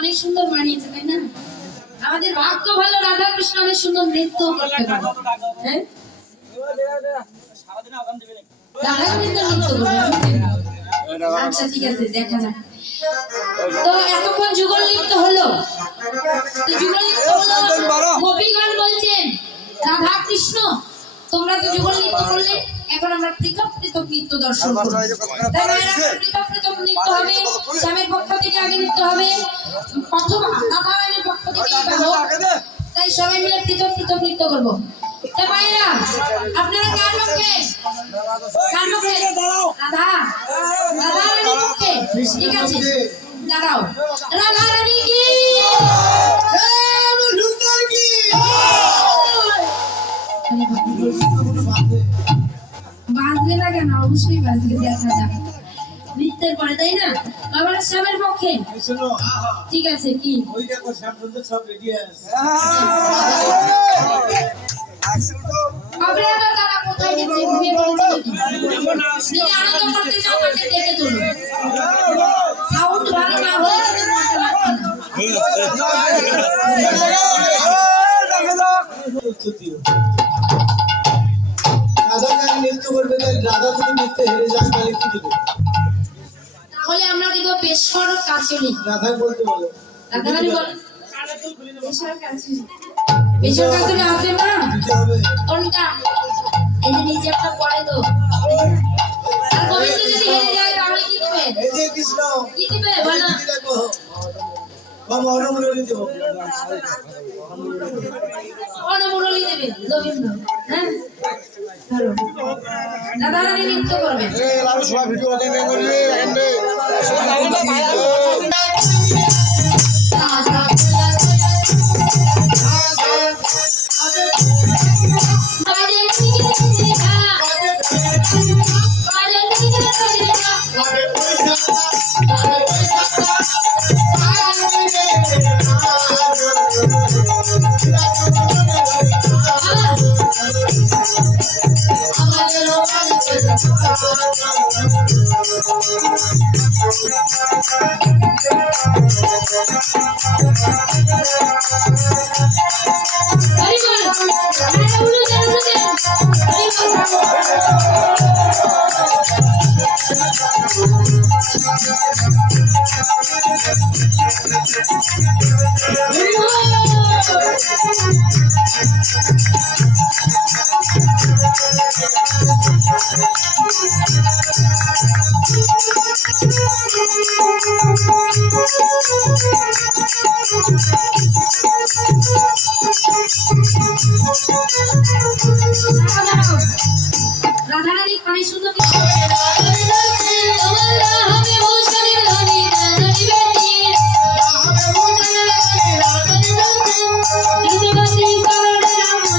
অনেক সুন্দর মানিয়েছে, তাই না? আমাদের ভাগ্য ভালো, রাধা কৃষ্ণ অনেক সুন্দর নৃত্য করতে পারে। হ্যাঁ, আচ্ছা ঠিক আছে, দেখা যাক। তো এতক্ষণ যুগল নৃত্য হলো, তো যুগল নৃত্য হলো, গোপী গান বলছেন রাধা কৃষ্ণ, তোমরা তো যুগল নৃত্য করলে, এখন আমরা পৃথক পৃথক নৃত্য দর্শন করব। তাই পৃথক পৃথক নৃত্য হবে, স্বামীর পক্ষ থেকে আগে নৃত্য হবে অথবা রাধা রানীর পক্ষ থেকে হোক, তাই সবাই মিলে পৃথক পৃথক নৃত্য করব। তো ভাইরা আপনারা কার পক্ষে? কার পক্ষে? রাধা রানীর পক্ষে? ঠিক আছে, দাঁড়াও। রাধা রানী কি বাজবে না কেন? অবশ্যই বাজবে, দেখা যাক নৃত্যের পরে, তাই না? বাবার স্বামীর পক্ষে ঠিক আছে। কি তারা কোথায় গেছে? ঘুমিয়ে পড়েছে। আনন্দ করতে চাও তাকে ডেকে তুলো, সাউন্ড ভালো না হলে তাহলে আমরা দেব বেশর কাছেলি। রাধা বলতে বলো, রাধা রানী বলেন বেশর কাছেলি। বেশর কাছেলি আছে না? কোনটা? এই যে নিচে একটা পড়ে তো। আর গোবিন্দ যদি হেরে যায় তাহলে কি দিবে? এই যে কৃষ্ণ কি দিবে বলো? বাবা অনমুরলি দেব, অনমুরলি দেবে গোবিন্দ। হ্যাঁ, ধরো রাধা রানী নৃত্য করবে। আমি সবাই ভিডিও দেখে করলে এন্ডে রাধারানী কানে সুন্দর রাম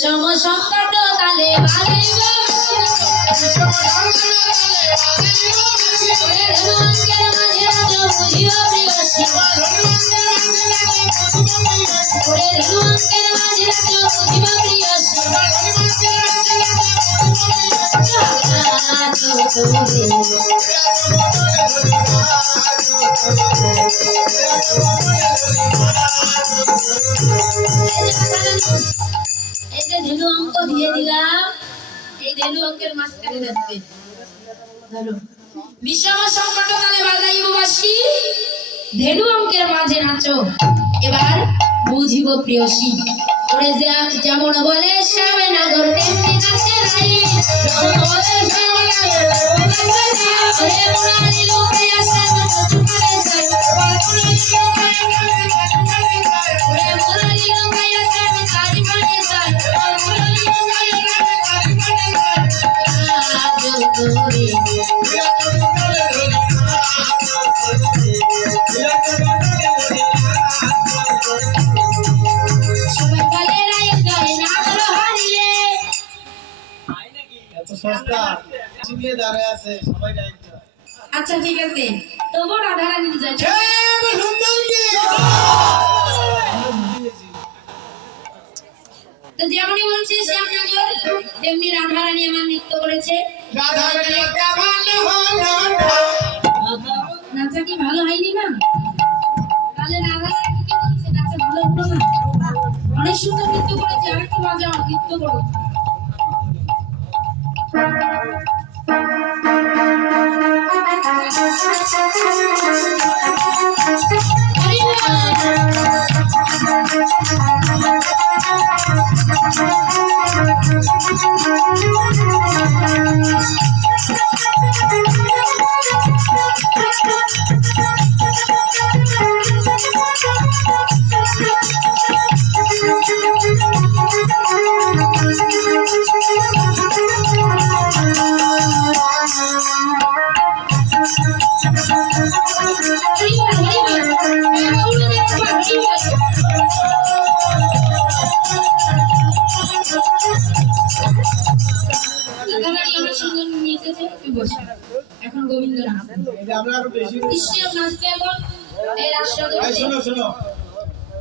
বিষম সংকট কালে বাজাইব ধনুকের মাঝে রাজ বুঝিব প্রিয়সী ধনুকের মাঝে রাজ বুঝিব প্রিয়সী এই যে ধনু অঙ্ক দিয়ে দিলাম, এই ধনু অঙ্কের মাঝখানে নাচবে। ধরো বিষম সংকট কালে বাজাইব বাঁশি, ধনু অঙ্কের মাঝে নাচো এবার বুঝিব প্রিয়সী। ওরে যেমন বলে শ্যামে নাগর তেমনি নাচে রাই, যেমন বলে শ্যামে নাগর তেমনি নাচে রাই। ওরে মুরারি লোকে আসে চুকারে যায়, ওরে মুরারি লোকে আসে কারি মানে যায়, আজ তোরে সবাই বলে রায় গায়ে না বলো হারিলে। এত সস্তা চিবিয়ে দাঁড়ায় আছে সবাই ডাইরেক্ট। আচ্ছা ঠিক আছে, তবু রাধারানী যায়। তো যেমনই বলছে শ্যামনগর তেমনি রাধারানী আমার নৃত্য করেছে। নাচা কি ভালো হয়নি না? তাহলে রাধারানী কি বলছে নাচা ভালো হলো না? অনেক সুন্দর নৃত্য করেছে, আরেকটু বাজাও, নৃত্য করো। এখন গোবিন্দ নাচবে, আমরা আরো বেশি কৃষ্ণ নাচবে। এখন এই রাষ্ট্রদূত শোনো শোনো,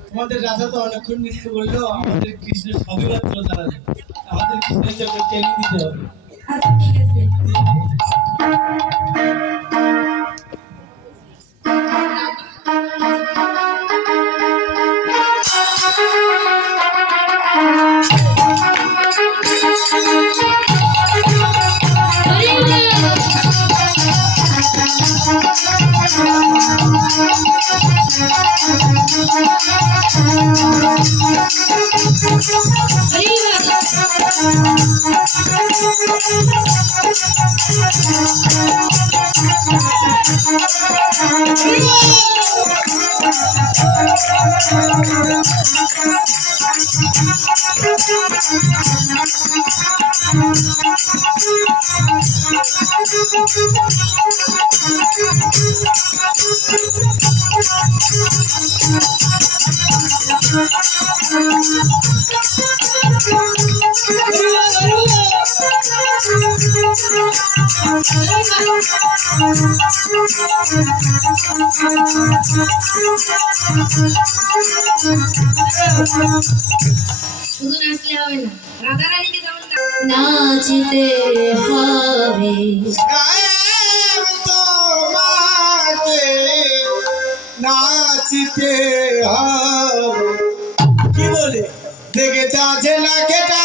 তোমাদের রাজা তো অনেকক্ষণ নৃত্য করলো, আমাদের কৃষ্ণের সবই মাত্র জানা নেই, আমাদের কৃষ্ণের জন্য ট্রেনিং দিতে হবে। আচ্ছা ঠিক আছে। শুধু নাচলে হবে না, রাধারানীকে যেমন নাচতে হবে। তোমাকে নাচতে হবে, কি বলে দেখে যাচ্ছে না কেটা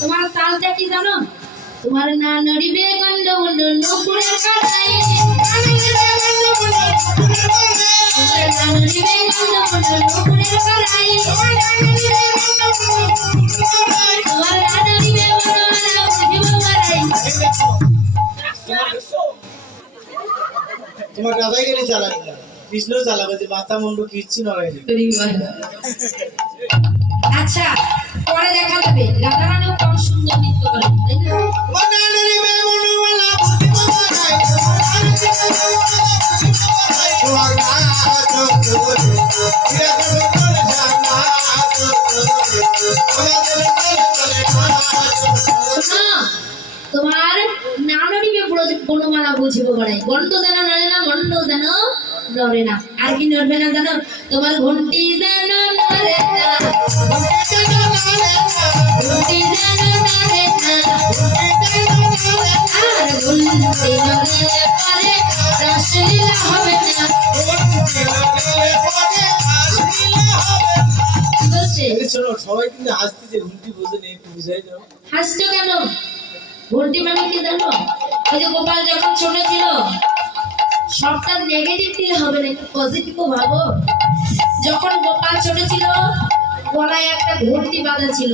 তোমার তালটা কি জানো? তোমার না নড়িবে গন্ড মুন্ড নুপুরের কাটাই, না নড়িবে গন্ড মুন্ড নুপুরের কাটাই, তোমার না নড়িবে মনোমালা বুঝিব মারাই। তোমার রাধাই গেলে চালাবে না, কৃষ্ণ চালাবে, যে মাথা মুন্ডু কিচ্ছু নড়াই নেই। আচ্ছা, পরে দেখা যাবে রাধারানীও কম সুন্দর নৃত্য করেন, তাই না? শোনো, তোমার নানরিবে বনমালা বুঝিব বড়াই, গন্ড যেন নড়ে না, মন্ড যেন নড়ে না। আর কি নড়বে না জানো? তোমার ঘন্টি যেন নড়ে না, ঘন্টি যেন নড়ে না, আর ঘন্টি নড়লে পরে রাসলীলা হবে না। কি বলছে? শোনো, সবাই কিন্তু হাসতেছে, ঘুমটি বোঝে নেই, একটু বুঝাই দাও। হাসছো কেন? ঘন্টি মানে কি জানো? ওই যে গোপাল যখন ছোট ছিল, সবটা নেগেটিভ দিলে হবে না, একটু পজিটিভও ভাবো। যখন গোপাল ছোট ছিল, গলায় একটা ঘন্টি বাঁধা ছিল,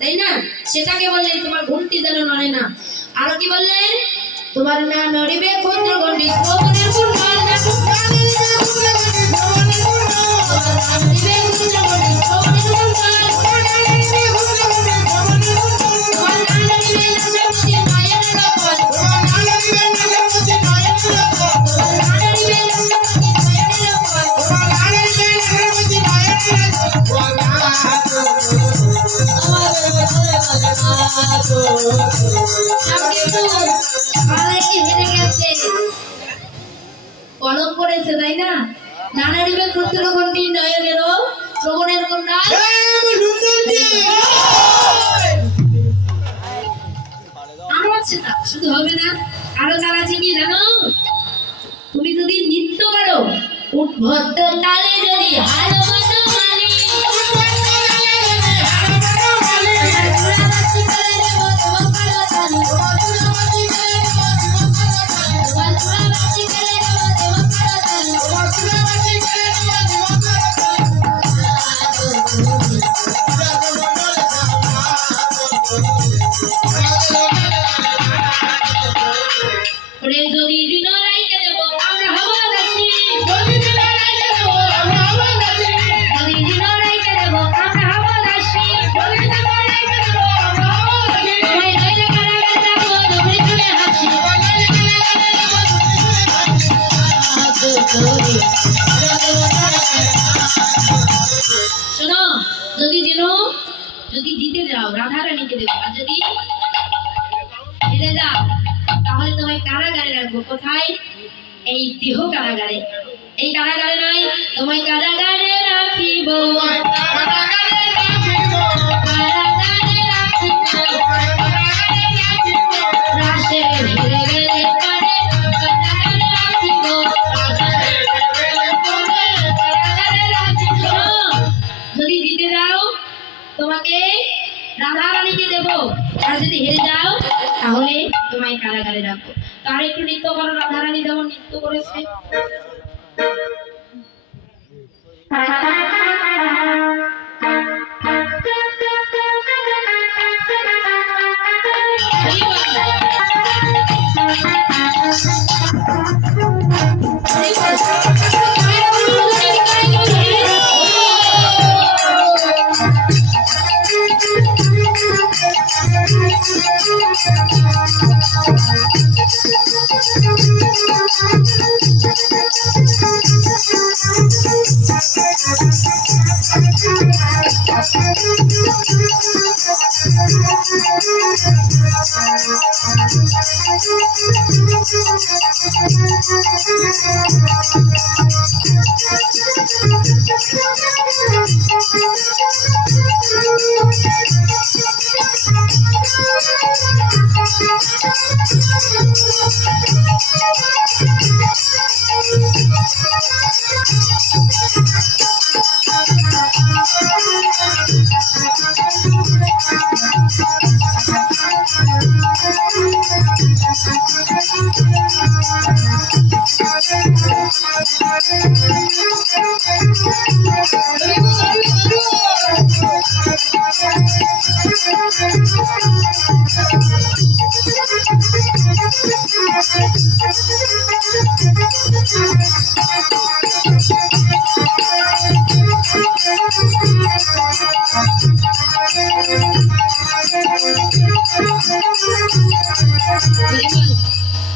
তাই না? সেটাকে বললেন তোমার ঘন্টি যেন নড়ে না। আর কি বললেন? তোমার না নড়িবে ক্ষুদ্র ঘন্টি, শ্রবণের কুণ্ডল না নড়িবে ক্ষুদ্র ঘন্টি, শ্রবণের কলম করেছে, তাই না? নানা দিবে ক্ষুদ্র ঘন্টি নয়নেরও শ্রবণের কুণ্ডল। আরো আছে না, শুধু হবে না, আরো তার আছে কি জানো? তুমি যদি নৃত্য করো, উদ্ভট তালে যদি হারো বনমালী, যদি দিন রাইতে দেব আমরা হব দাসী, যদি দিন রাইতে দেব আমরা হব দাসী, যদি দিন রাইতে দেব আমরা হব দাসী, যদি দিন রাইতে দেব আমরা হব দাসী, তোমায় নইলে কারাগারে যাব তুমি তুলে হাসি, শোনো, যদি জিতে যাও রাধারানীকে দেবো, আর যদি হেরে যাও তাহলে তোমায় কারাগারে রাখবো। কোথায়? এই দেহ কারাগারে। এই কারাগারে নয়, তোমায় কারাগারে রাখিব, কারাগারে রাখিব, কারাগারে রাখিব, রাশে হেরে গেলে পরে কারাগারে রাখিব, রাশে হেরে গেলে পরে কারাগারে রাখিব। যদি জিতে যাও তোমাকে রাধারানীকে দেব, আর যদি হেরে যাও তাহলে তোমায় কারাগারে রাখবো। তার একটু নৃত্য করো, রাধারানী যেমন নৃত্য করেছে।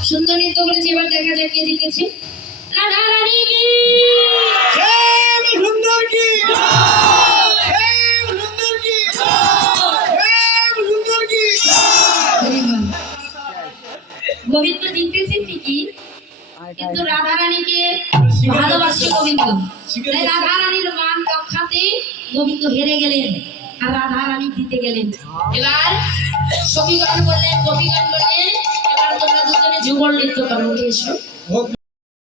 সুন্দর নৃত্য করেছে, এবার দেখা যাক কে জিতেছে। রাধা রানী কি শ্যাম সুন্দর কি শ্যাম সুন্দর কি শ্যাম সুন্দর কি গোবিন্দ জিতেছে ঠিকই, কিন্তু রাধা রানীকে ভালোবাসছে গোবিন্দ, তাই রাধা রানীর মান রক্ষাতে গোবিন্দ হেরে গেলেন আর রাধা রানী জিতে গেলেন। এবার সখীগণ বললেন, গোপীগণ বললেন, এবার তোমরা দুজনে যুগল নৃত্য করো, উঠে এসো।